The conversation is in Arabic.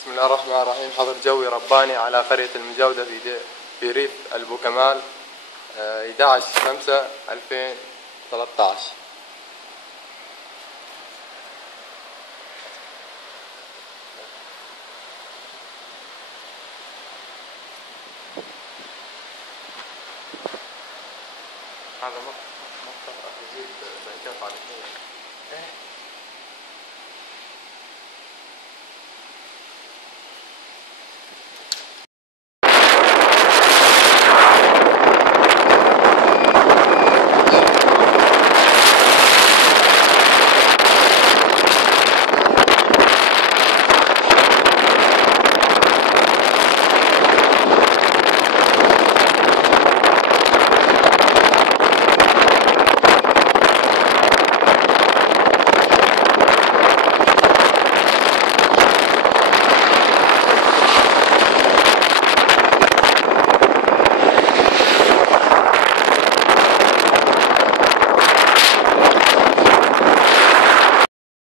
بسم الله الرحمن الرحيم. حظر جوي رباني على قرية المجاودة في ريف البوكمال 11/5/2013. هذا مقطع يزيد كيف على